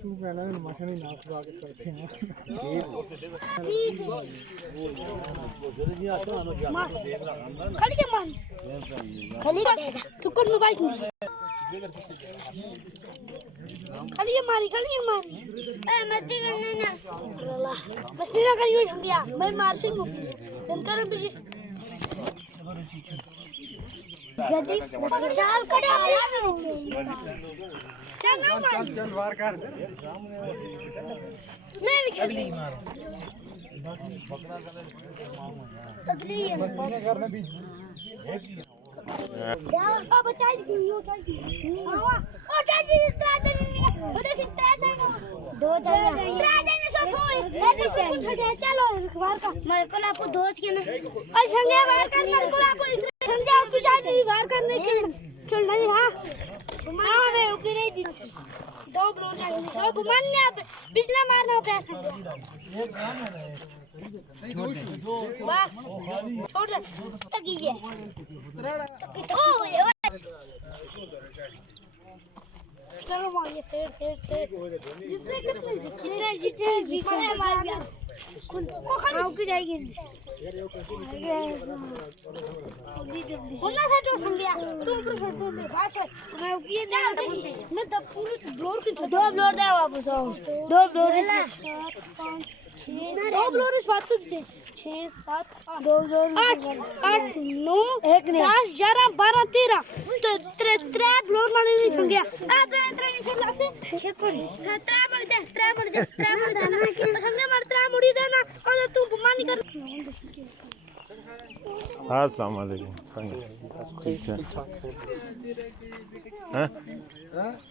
तू कहना है मशीन ना खुआ के करते हैं खाली के मान खाली तू कौन मोबाइल खाली ये मारी ए मत करना ना अल्लाह बस तेरा का यूं हम दिया मैं मार से हूं इनका भी गद्दी चार कड़ा चल वार कर मैं भी अगली मारो अगली मशीन करने भी यार पापा चाय दी यो चाय दी ओ चाय दी इस तरह वो देख इस तरह दो चाय सब होए ऐसे कुछ है चलो बाहर का मेरे को आपको दोस्त के ना और संगे बाहर कर मेरे को आपको संगे आपको चाय दी बाहर करने के चल नहीं हां मैं उकी नहीं दी दो ब्लो चाहिए दो घुमाने आप बिजली मारना प्यार संगे बस छोड़ दे तकी है ओ चलो मारिए तेज जिससे जिससे मार गया वो खाना की जाएगी होना था तो संगया तू ऊपर से बस मैं उकी दे मैं तो पूरे ब्लोर की दो ब्लोर दे वापस आओ दो ब्लोर दो ब्लोर इस बात को दे 6 7 8 2 8 8 9 10 11 12 13 तो त्रे ब्लोर मारने नहीं संगया आ त्रे फिर लासे चेक कर 7 मार दे ना संगे मार 3 मुड़ी देना और तू बुमानी कर हाँ अस्सलाम वालेकुम ठीक है हैं